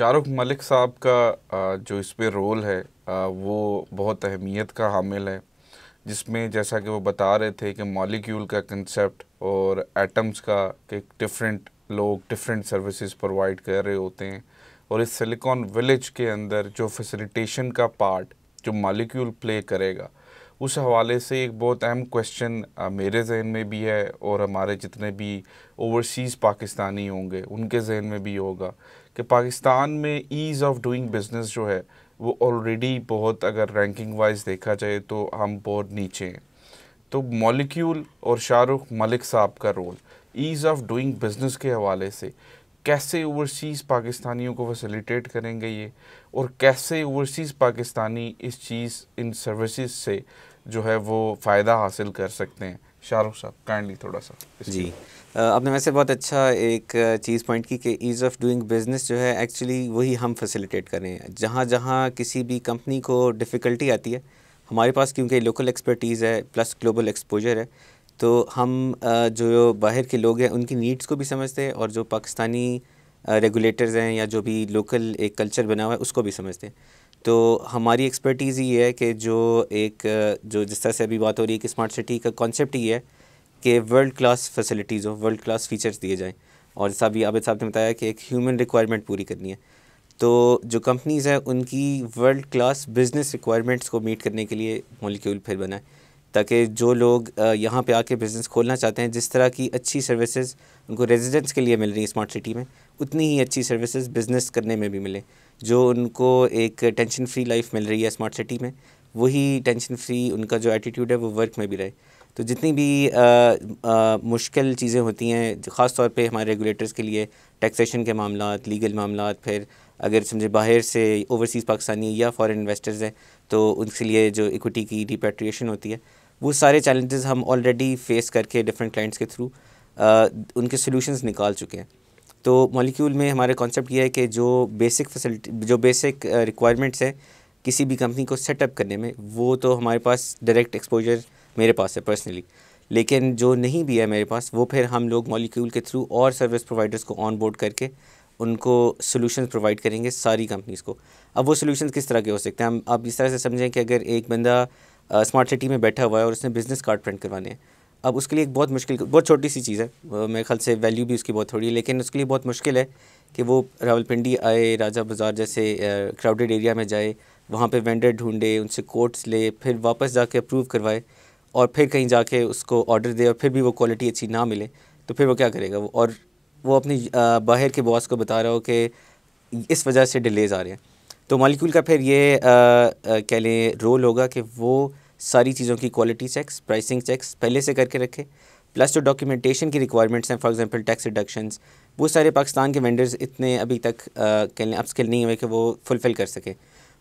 शाहरुख मलिक साहब का जो इस पे रोल है वो बहुत अहमियत का हामिल है, जिसमें जैसा कि वो बता रहे थे कि मॉलिक्यूल का कंसेप्ट और एटम्स का कि डिफरेंट लोग डिफरेंट सर्विसेज प्रोवाइड कर रहे होते हैं, और इस सिलिकॉन विलेज के अंदर जो फैसिलिटेशन का पार्ट जो मॉलिक्यूल प्ले करेगा, उस हवाले से एक बहुत अहम क्वेश्चन मेरे जहन में भी है और हमारे जितने भी ओवरसीज़ पाकिस्तानी होंगे उनके जहन में भी होगा कि पाकिस्तान में ईज़ ऑफ डूइंग बिज़नेस जो है वो ऑलरेडी बहुत, अगर रैंकिंग वाइज देखा जाए तो हम बहुत नीचे हैं। तो मॉलिक्यूल और शाहरुख मलिक साहब का role ease of doing business के हवाले से कैसे ओवरसीज़ पाकिस्तानियों को फैसिलिटेट करेंगे ये, और कैसे ओवरसीज़ पाकिस्तानी इस चीज़ इन सर्विसेज से जो है वो फ़ायदा हासिल कर सकते हैं। शाहरुख साहब काइंडली थोड़ा सा जी। आपने वैसे बहुत अच्छा एक चीज़ पॉइंट की कि ईज़ ऑफ डूइंग बिज़नेस जो है एक्चुअली वही हम फैसिलिटेट कर रहे हैं। जहाँ जहाँ किसी भी कंपनी को डिफ़िकल्टी आती है, हमारे पास क्योंकि लोकल एक्सपर्टीज़ है प्लस ग्लोबल एक्सपोजर है, तो हम जो बाहर के लोग हैं उनकी नीड्स को भी समझते हैं और जो पाकिस्तानी रेगुलेटर्स हैं या जो भी लोकल एक कल्चर बना हुआ है उसको भी समझते हैं। तो हमारी एक्सपर्टीज़ ये है कि जो जिस तरह से अभी बात हो रही है कि स्मार्ट सिटी का कॉन्सेप्ट ही है कि वर्ल्ड क्लास फैसिलिटीज़ हो, वर्ल्ड क्लास फ़ीचर्स दिए जाएँ। और जैसा अभी आबिद साहब ने बताया कि एक ह्यूमन रिक्वायरमेंट पूरी करनी है, तो जो कंपनीज़ हैं उनकी वर्ल्ड क्लास बिज़नेस रिक्वायरमेंट्स को मीट करने के लिए मॉलिक्यूल फिर बना है, ताकि जो लोग यहाँ पे आके बिज़नेस खोलना चाहते हैं, जिस तरह की अच्छी सर्विसेज उनको रेजिडेंट्स के लिए मिल रही है स्मार्ट सिटी में, उतनी ही अच्छी सर्विसेज बिज़नेस करने में भी मिले। जो उनको एक टेंशन फ्री लाइफ मिल रही है स्मार्ट सिटी में, वही टेंशन फ्री उनका जो एटीट्यूड है वो वर्क में भी रहे। तो जितनी भी मुश्किल चीज़ें होती हैं ख़ास तौर पे हमारे रेगुलेटर्स के लिए, टैक्सेशन के मामलात, लीगल मामलात, फिर अगर समझे बाहर से ओवरसीज़ पाकिस्तानी या फॉरेन इन्वेस्टर्स हैं तो उनके लिए जो इक्विटी की रिपैट्रिएशन होती है, वो सारे चैलेंजेस हम ऑलरेडी फ़ेस करके डिफरेंट क्लाइंट्स के थ्रू उनके सॉल्यूशंस निकाल चुके हैं। तो मॉलिक्यूल में हमारा कॉन्सेप्ट ये है कि जो बेसिक रिक्वायरमेंट्स हैं किसी भी कंपनी को सेटअप करने में, वो तो हमारे पास डायरेक्ट एक्सपोजर मेरे पास है पर्सनली, लेकिन जो नहीं भी है मेरे पास, वो फिर हम लोग मॉलिक्यूल के थ्रू और सर्विस प्रोवाइडर्स को ऑन बोर्ड करके उनको सॉल्यूशंस प्रोवाइड करेंगे सारी कंपनीज़ को। अब वो सॉल्यूशंस किस तरह के हो सकते हैं, हम आप इस तरह से समझें कि अगर एक बंदा स्मार्ट सिटी में बैठा हुआ है और उसने बिज़नेस कार्ड प्रिंट करवाने हैं, अब उसके लिए एक बहुत छोटी सी चीज़ है, मेरे ख्याल से वैल्यू भी उसकी बहुत थोड़ी है, लेकिन उसके लिए बहुत मुश्किल है कि वो रावलपिंडी आए, राजा बाज़ार जैसे क्राउडेड एरिया में जाए, वहाँ पे वेंडर ढूंढे, उनसे कोट्स ले, फिर वापस जाके अप्रूव करवाए और फिर कहीं जाके उसको ऑर्डर दे और फिर भी वो क्वालिटी अच्छी ना मिले, तो फिर वो क्या करेगा वो अपनी बाहर के बॉस को बता रहा हो कि इस वजह से डिलेज़ आ रहे हैं। तो मॉलिक्यूल का फिर ये कह लें रोल होगा कि वो सारी चीज़ों की क्वालिटी चेक्स, प्राइसिंग चेक्स पहले से करके रखे, प्लस जो डॉक्यूमेंटेशन की रिक्वायरमेंट्स हैं, फॉर एग्जांपल टैक्स रिडक्शंस, वो सारे पाकिस्तान के वेंडर्स इतने अभी तक कह लें अपस्किल नहीं हुए कि वो फुलफ़िल कर सके,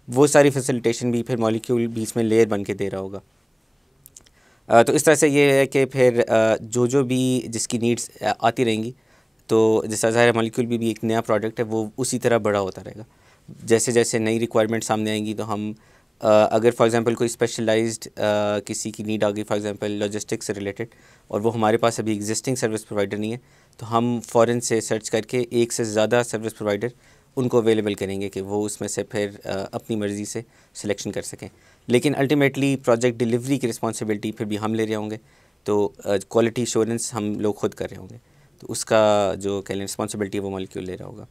वो सारी फैसिलिटेशन भी फिर मॉलिक्यूल बीच में लेयर बन के दे रहा होगा। तो इस तरह से ये है कि फिर जो भी जिसकी नीड्स आती रहेंगी, तो जैसा ज़ाहिर मॉलिक्यूल भी एक नया प्रोडक्ट है, वो उसी तरह बड़ा होता रहेगा। जैसे जैसे नई रिक्वायरमेंट सामने आएंगी तो हम अगर फॉर एग्जांपल कोई स्पेशलाइज्ड किसी की नीड आ गई, फॉर एग्जांपल लॉजिस्टिक्स से रिलेटेड, और वो हमारे पास अभी एग्जिस्टिंग सर्विस प्रोवाइडर नहीं है, तो हम फ़ौरन से सर्च करके एक से ज़्यादा सर्विस प्रोवाइडर उनको अवेलेबल करेंगे कि वो उसमें से फिर अपनी मर्ज़ी से सिलेक्शन कर सकें। लेकिन अल्टीमेटली प्रोजेक्ट डिलीवरी की रिस्पॉन्सिबिलिटी फिर भी हम ले रहे होंगे, तो क्वालिटी एश्योरेंस हम लोग खुद कर रहे होंगे, तो उसका जो कह लें रिस्पॉन्सिबिलिटी है वो मॉलिक्यूल ले रहा होगा।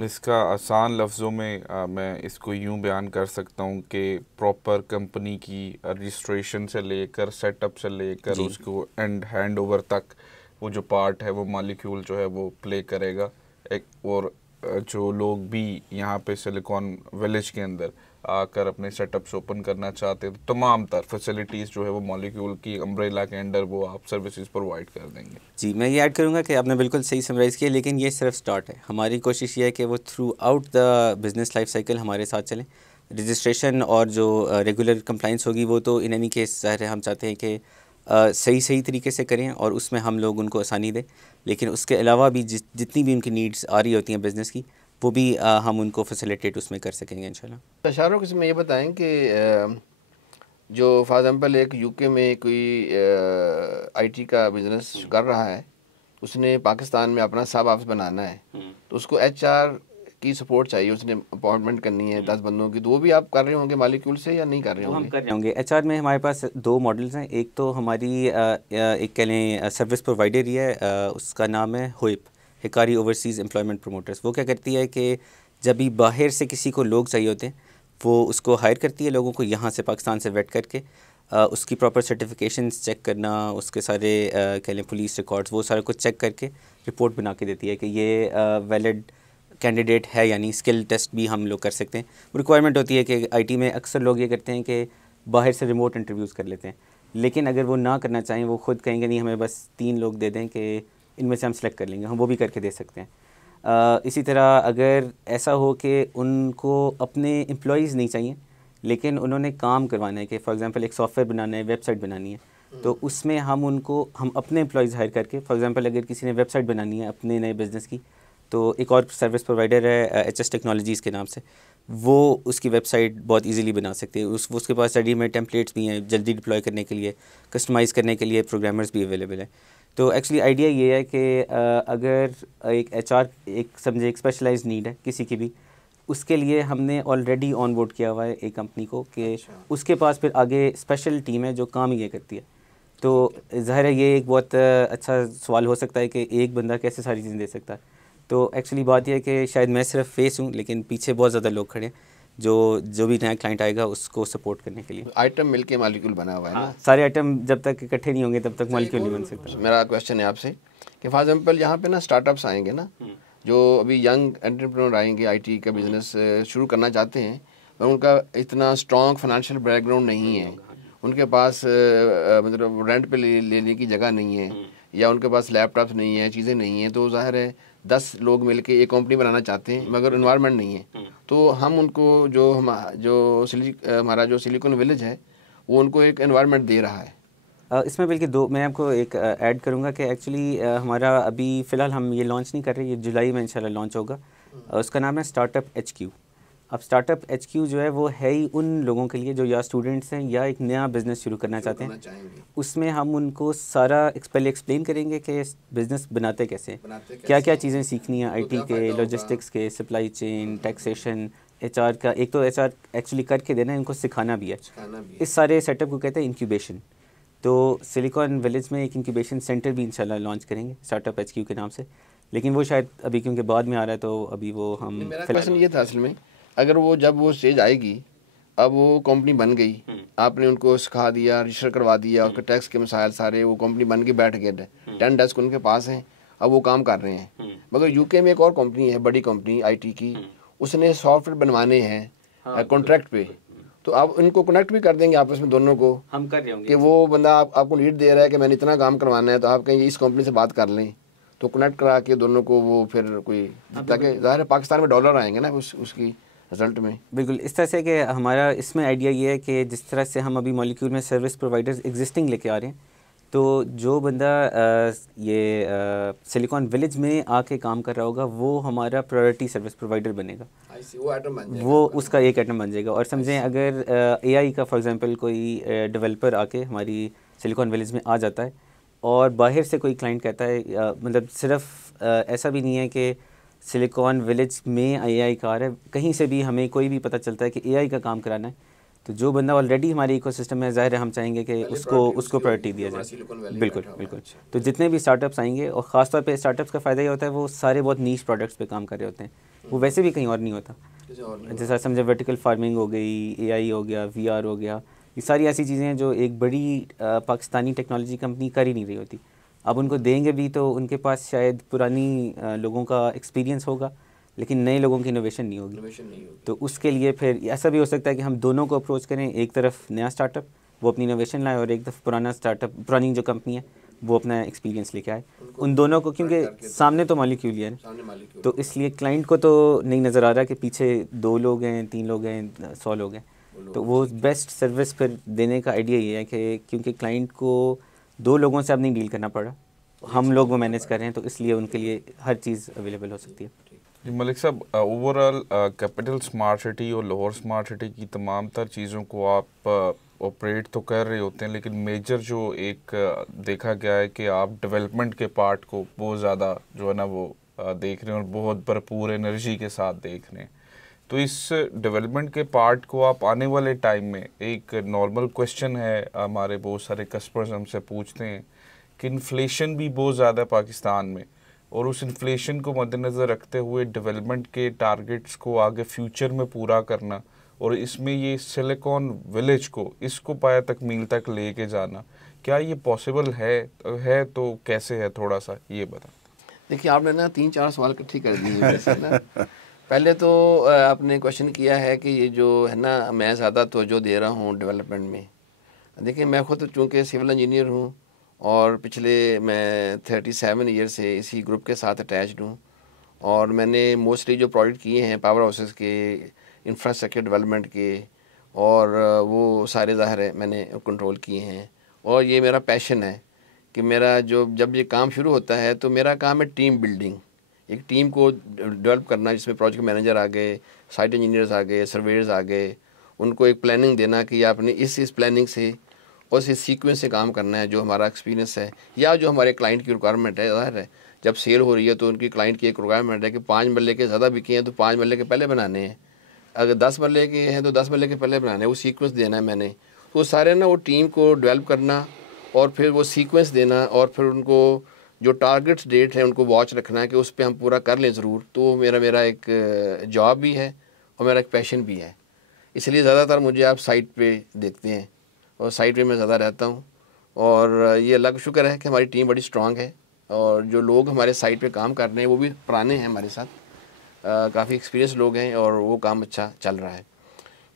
इसका आसान लफ्ज़ों में मैं इसको यूँ बयान कर सकता हूँ कि प्रॉपर कंपनी की रजिस्ट्रेशन से लेकर सेटअप से लेकर उसको हैंड ओवर तक वो जो पार्ट है वो मॉलिक्यूल जो है वो प्ले करेगा। एक और जो लोग भी यहाँ पे सिलिकॉन विलेज के अंदर आकर अपने सेटअप्स ओपन करना चाहते हैं, तो तमाम तर फैसिलिटीज़ जो है वो मॉलिक्यूल की अम्ब्रेला के अंडर वो आप सर्विसेज प्रोवाइड कर देंगे। जी, मैं ये ऐड करूँगा कि आपने बिल्कुल सही समराइज़ किया, लेकिन ये सिर्फ स्टार्ट है। हमारी कोशिश ये है कि वो through out the business life cycle हमारे साथ चलें। रजिस्ट्रेशन और जो रेगुलर कंप्लाइंस होगी वो तो इन एनी केस ज़ाहिर है हम चाहते हैं कि सही तरीके से करें और उसमें हम लोग उनको आसानी दें, लेकिन उसके अलावा भी जितनी भी उनकी नीड्स आ रही होती हैं बिज़नेस की, वो भी हम उनको फैसिलिटेट उसमें कर सकेंगे इंशाल्लाह। शाहरुख, इसमें ये बताएं कि जो फॉर एग्ज़ाम्पल एक यूके में कोई आईटी का बिज़नेस कर रहा है, उसने पाकिस्तान में अपना सब ऑफिस बनाना है, तो उसको एचआर की सपोर्ट चाहिए, उसने अपॉइंटमेंट करनी है 10 बंदों की, तो वो भी आप कर रहे होंगे मॉलिक्यूल से या नहीं कर रहे वो हम होंगे? कर रहे होंगे। एचआर में हमारे पास 2 मॉडल्स हैं। एक तो हमारी एक कह लें सर्विस प्रोवाइडर ही है, उसका नाम है whip, Hikari overseas employment promoters. वो क्या करती है कि जब भी बाहर से किसी को लोग चाहिए होते हैं वो उसको हायर करती है, लोगों को यहाँ से पाकिस्तान से वेट करके उसकी प्रॉपर सर्टिफिकेशंस चेक करना, उसके सारे कह लें पुलिस रिकॉर्ड्स, वो सारा कुछ चेक करके रिपोर्ट बना के देती है कि ये वैलिड कैंडिडेट है, यानी स्किल टेस्ट भी हम लोग कर सकते हैं। रिक्वायरमेंट होती है कि आईटी में अक्सर लोग ये करते हैं कि बाहर से रिमोट इंटरव्यूज़ कर लेते हैं, लेकिन अगर वो ना करना चाहें, वो खुद कहेंगे नहीं हमें बस 3 लोग दे दें कि इनमें से हम सेलेक्ट कर लेंगे, हम वो भी करके दे सकते हैं। इसी तरह अगर ऐसा हो कि उनको अपने एम्प्लॉइज़ नहीं चाहिए लेकिन उन्होंने काम करवाना है, कि फॉर एग्जांपल एक सॉफ्टवेयर बनाना है, वेबसाइट बनानी है, तो उसमें हम अपने एम्प्लॉइज़ हायर करके, फॉर एग्जांपल अगर किसी ने वेबसाइट बनानी है अपने नए बिज़नेस की, तो एक और सर्विस प्रोवाइडर है एचएस टेक्नोलॉजीज़ के नाम से, वो उसकी वेबसाइट बहुत इजीली बना सकते हैं। उसके पास रेडीमेड टेम्पलेट्स भी हैं जल्दी डिप्लॉय करने के लिए, कस्टमाइज़ करने के लिए प्रोग्रामर्स भी अवेलेबल हैं। तो एक्चुअली आइडिया ये है कि अगर एक एचआर एक समझे एक स्पेशलाइज्ड नीड है किसी की भी, उसके लिए हमने ऑलरेडी ऑन बोर्ड किया हुआ है एक कंपनी को कि उसके पास फिर आगे स्पेशल टीम है जो काम ये करती है। तो ज़ाहिर है ये एक बहुत अच्छा सवाल हो सकता है कि एक बंदा कैसे सारी चीज़ें दे सकता है। तो एक्चुअली बात यह है कि शायद मैं सिर्फ फेस हूँ, लेकिन पीछे बहुत ज़्यादा लोग खड़े हैं जो भी नया क्लाइंट आएगा उसको सपोर्ट करने के लिए। आइटम मिलके मॉलिक्यूल बना हुआ है ना? सारे आइटम जब तक इकट्ठे नहीं होंगे तब तक मॉलिक्यूल नहीं बन सकता। मेरा क्वेश्चन है आपसे कि फॉर एग्जांपल यहाँ पे ना स्टार्टअप्स आएंगे ना, जो अभी यंग एंटरप्रेन्योर आएंगे, आईटी का बिजनेस शुरू करना चाहते हैं, पर उनका इतना स्ट्रॉन्ग फाइनेंशियल बैकग्राउंड नहीं है, उनके पास मतलब रेंट पे लेने की जगह नहीं है, या उनके पास लैपटॉप्स नहीं है, चीज़ें नहीं हैं, तो जाहिर है 10 लोग मिलके एक कंपनी बनाना चाहते हैं मगर इन्वायरमेंट नहीं है, तो हम उनको हमारा जो सिलिकॉन विलेज है वो उनको एक एनवायरनमेंट दे रहा है। इसमें बल्कि 2 मैं आपको एक ऐड करूंगा कि एक्चुअली हमारा अभी फ़िलहाल हम ये लॉन्च नहीं कर रहे, ये जुलाई में इंशाल्लाह लॉन्च होगा। उसका नाम है स्टार्टअप HQ। अब स्टार्टअप HQ जो है वो है ही उन लोगों के लिए जो या स्टूडेंट्स हैं या एक नया बिज़नेस शुरू करना चाहते हैं। उसमें हम उनको सारा पहले एक्सप्लेन करेंगे कि बिज़नेस बनाते कैसे, क्या क्या चीज़ें सीखनी है आईटी के, लॉजिस्टिक्स के, सप्लाई चेन, टैक्सेशन, एचआर का। एक तो एचआर एक्चुअली करके देना है, इनको सिखाना भी है। इस सारे सेटअप को कहते हैं इंक्यूबेशन। तो सिलिकॉन विलेज में एक इंक्यूबेशन सेंटर भी इंशाल्लाह लॉन्च करेंगे स्टार्टअप HQ के नाम से, लेकिन वो शायद अभी क्योंकि बाद में आ रहा है तो अभी वो हम। मेरा क्वेश्चन ये था असल में, अगर जब वो स्टेज आएगी, अब वो कंपनी बन गई, आपने उनको सिखा दिया, रजिस्टर करवा दिया, उसके टैक्स के मसाइल सारे, वो कंपनी बन के बैठ गए, 10 डेस्क उनके पास हैं, अब वो काम कर रहे हैं। मगर यूके में एक और कंपनी है, बड़ी कंपनी आईटी की, उसने सॉफ्टवेयर बनवाने हैं कॉन्ट्रैक्ट पे, तो आप इनको कनेक्ट भी कर देंगे आपस में दोनों को, हम कर रहे होंगे कि वो बंदा आपको लीड दे रहा है कि मैंने इतना काम करवाना है, तो आप कहेंगे इस कंपनी से बात कर लें, तो कनेक्ट करा के दोनों को वो फिर कोई, ताकि ज़ाहिर है पाकिस्तान में डॉलर आएंगे ना उसकी रिजल्ट में। बिल्कुल इस तरह से कि हमारा इसमें आइडिया ये है कि जिस तरह से हम अभी मॉलिक्यूल में सर्विस प्रोवाइडर्स एग्जिस्टिंग लेके आ रहे हैं, तो जो बंदा ये सिलिकॉन विलेज में आके काम कर रहा होगा वो हमारा प्रायोरिटी सर्विस प्रोवाइडर बनेगा, वो उसका एक आइटम बन जाएगा। और समझें अगर AI का फॉर एग्जांपल कोई डेवलपर आके हमारी सिलिकॉन विलेज में आ जाता है और बाहर से कोई क्लाइंट कहता है, मतलब सिर्फ ऐसा भी नहीं है कि सिलिकॉन विलेज में AI का आ रहा है, कहीं से भी हमें कोई भी पता चलता है कि AI का काम कराना है, तो जो बंदा ऑलरेडी हमारे इकोसिस्टम में, ज़ाहिर है हम चाहेंगे कि उसको प्रायोरिटी दिया जाए। बिल्कुल बिल्कुल। तो जितने भी स्टार्टअप्स आएंगे, और ख़ासतौर पे स्टार्टअप्स का फ़ायदा ये होता है वो सारे बहुत नीश प्रोडक्ट्स पे काम कर रहे होते हैं, वो वैसे भी कहीं और नहीं होता। जैसा समझे वर्टिकल फार्मिंग हो गई, AI हो गया, VR हो गया, ये सारी ऐसी चीज़ें हैं जो एक बड़ी पाकिस्तानी टेक्नोलॉजी कंपनी कर ही नहीं रही होती। अब उनको देंगे भी तो उनके पास शायद पुरानी लोगों का एक्सपीरियंस होगा, लेकिन नए लोगों की इनोवेशन नहीं होगी। तो उसके लिए फिर ऐसा भी हो सकता है कि हम दोनों को अप्रोच करें, एक तरफ नया स्टार्टअप वो अपनी इनोवेशन लाए, और एक तरफ पुराना स्टार्टअप, पुरानी जो कंपनी है वो अपना एक्सपीरियंस लेके आए। उन दोनों को, क्योंकि सामने तो मॉलिक्यूल है ना, तो इसलिए क्लाइंट को तो नहीं नज़र आ रहा कि पीछे 2 लोग हैं, 3 लोग हैं, 100 लोग हैं, तो वो बेस्ट सर्विस फिर देने का आइडिया ये है कि क्योंकि क्लाइंट को 2 लोगों से अब नहीं डील करना पड़ा, हम लोग वो मैनेज कर रहे हैं, तो इसलिए उनके लिए हर चीज़ अवेलेबल हो सकती है। जी मलिक साहब, ओवरऑल कैपिटल स्मार्ट सिटी और लाहौर स्मार्ट सिटी की तमाम तर चीज़ों को आप ऑपरेट तो कर रहे होते हैं, लेकिन मेजर जो एक देखा गया है कि आप डेवलपमेंट के पार्ट को वो ज़्यादा जो है ना वो देख रहे हैं और बहुत भरपूर एनर्जी के साथ देख रहे हैं। तो इस डेवलपमेंट के पार्ट को आप आने वाले टाइम में, एक नॉर्मल क्वेश्चन है, हमारे बहुत सारे कस्टमर्स हमसे पूछते हैं कि इन्फ्लेशन भी बहुत ज़्यादा है पाकिस्तान में, और उस इन्फ्लेशन को मद्देनज़र रखते हुए डेवलपमेंट के टारगेट्स को आगे फ्यूचर में पूरा करना, और इसमें ये सिलिकॉन विलेज को, इसको पाया तक मील तक लेके जाना, क्या ये पॉसिबल है तो कैसे है, थोड़ा सा ये बता। देखिए, आपने ना 3-4 सवाल इकट्ठे कर दिए वैसे ना। पहले तो आपने क्वेश्चन किया है कि ये जो है ना, मैं ज़्यादा तवज्जो दे रहा हूँ डेवलपमेंट में। देखिए, मैं खुद चूँकि सिविल इंजीनियर हूँ और पिछले मैं 37 ईयर से इसी ग्रुप के साथ अटैच्ड हूँ, और मैंने मोस्टली जो प्रोजेक्ट किए हैं पावर हाउसेस के, इंफ्रास्ट्रक्चर डेवलपमेंट के, और वो सारे ज़ाहिर है मैंने कंट्रोल किए हैं। और ये मेरा पैशन है कि मेरा जब ये काम शुरू होता है तो मेरा काम है टीम बिल्डिंग, एक टीम को डेवलप करना, जिसमें प्रोजेक्ट मैनेजर आ गए, साइट इंजीनियर्स आ गए, सर्वेयर्स आ गए, उनको एक प्लानिंग देना कि आपने इस प्लानिंग से और इस सीक्वेंस से काम करना है, जो हमारा एक्सपीरियंस है या जो हमारे क्लाइंट की रिक्वायरमेंट है। ज़ाहिर है जब सेल हो रही है तो उनकी क्लाइंट की एक रिक्वायरमेंट है कि 5 मरले के ज़्यादा बिके हैं तो 5 मरले के पहले बनाने हैं, अगर 10 मरले के हैं तो 10 मरले के पहले बनाने हैं, वो सीक्वेंस देना है मैंने। तो सारे ना वो टीम को डेवलप करना और फिर वो सीक्वेंस देना, और फिर उनको जो टारगेट्स डेट है उनको वॉच रखना है कि उस पर हम पूरा कर लें ज़रूर। तो मेरा एक जॉब भी है और मेरा एक पैशन भी है, इसलिए ज़्यादातर मुझे आप साइट पे देखते हैं और साइट पे मैं ज़्यादा रहता हूँ। और ये अल्लाह का शुक्र है कि हमारी टीम बड़ी स्ट्रांग है, और जो लोग हमारे साइट पे काम कर रहे हैं वो भी पुराने हैं हमारे साथ, काफ़ी एक्सपीरियंस लोग हैं, और वो काम अच्छा चल रहा है।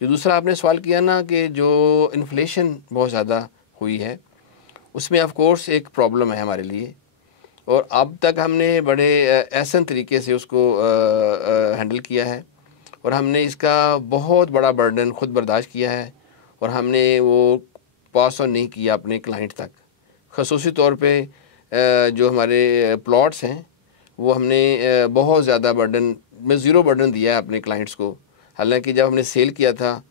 जो दूसरा आपने सवाल किया ना कि जो इन्फ्लेशन बहुत ज़्यादा हुई है, उसमें ऑफ कोर्स एक प्रॉब्लम है हमारे लिए, और अब तक हमने बड़े ऐसे तरीके से उसको हैंडल किया है, और हमने इसका बहुत बड़ा बर्डन खुद बर्दाश्त किया है, और हमने वो पास ऑन नहीं किया अपने क्लाइंट तक। ख़ुसूसी तौर पे जो हमारे प्लॉट्स हैं वो हमने बहुत ज़्यादा बर्डन में ज़ीरो बर्डन दिया है अपने क्लाइंट्स को। हालांकि जब हमने सेल किया था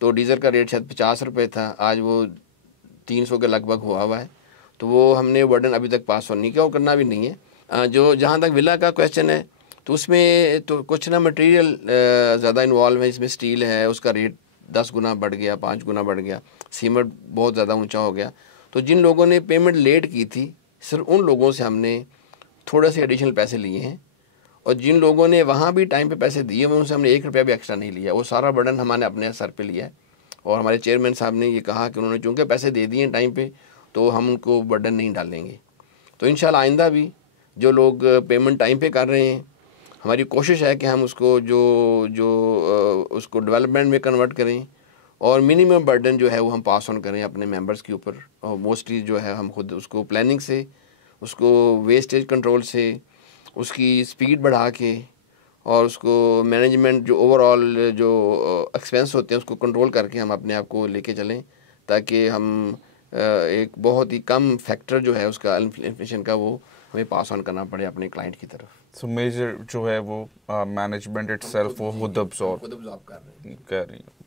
तो डीज़ल का रेट शायद 50 रुपये था, आज वो 300 के लगभग हुआ है, तो वो हमने बर्डन अभी तक पास ऑन नहीं किया और करना भी नहीं है। जो जहाँ तक विला का क्वेश्चन है तो उसमें तो कुछ ना मटेरियल ज़्यादा इन्वॉल्व है, इसमें स्टील है, उसका रेट 10 गुना बढ़ गया, 5 गुना बढ़ गया, सीमेंट बहुत ज़्यादा ऊंचा हो गया। तो जिन लोगों ने पेमेंट लेट की थी सिर्फ उन लोगों से हमने थोड़े से एडिशनल पैसे लिए हैं, और जिन लोगों ने वहाँ भी टाइम पे पैसे दिए उनसे हमने 1 रुपया भी एक्स्ट्रा नहीं लिया। वो सारा बर्डन हमने अपने सर पे लिया है, और हमारे चेयरमैन साहब ने ये कहा कि उन्होंने चूँकि पैसे दे दिए टाइम पे तो हम उनको बर्डन नहीं डालेंगे। तो इंशाल्लाह आइंदा भी जो लोग पेमेंट टाइम पे कर रहे हैं, हमारी कोशिश है कि हम उसको उसको डेवलपमेंट में कन्वर्ट करें, और मिनिमम बर्डन जो है वो हम पास ऑन करें अपने मेंबर्स के ऊपर। और मोस्टली जो है हम खुद उसको प्लानिंग से, उसको वेस्टेज कंट्रोल से, उसकी स्पीड बढ़ा के, और उसको मैनेजमेंट जो ओवरऑल जो एक्सपेंस होते हैं उसको कंट्रोल करके हम अपने आप को लेके चलें, ताकि हम एक बहुत ही कम फैक्टर जो है उसका इन्फ्लेशन का वो हमें पास ऑन करना पड़े अपने क्लाइंट की तरफ। सो मेजर जो है वो मैनेजमेंट इटसेल्फ वो खुद अब्सॉर्ब कर रहे हैं।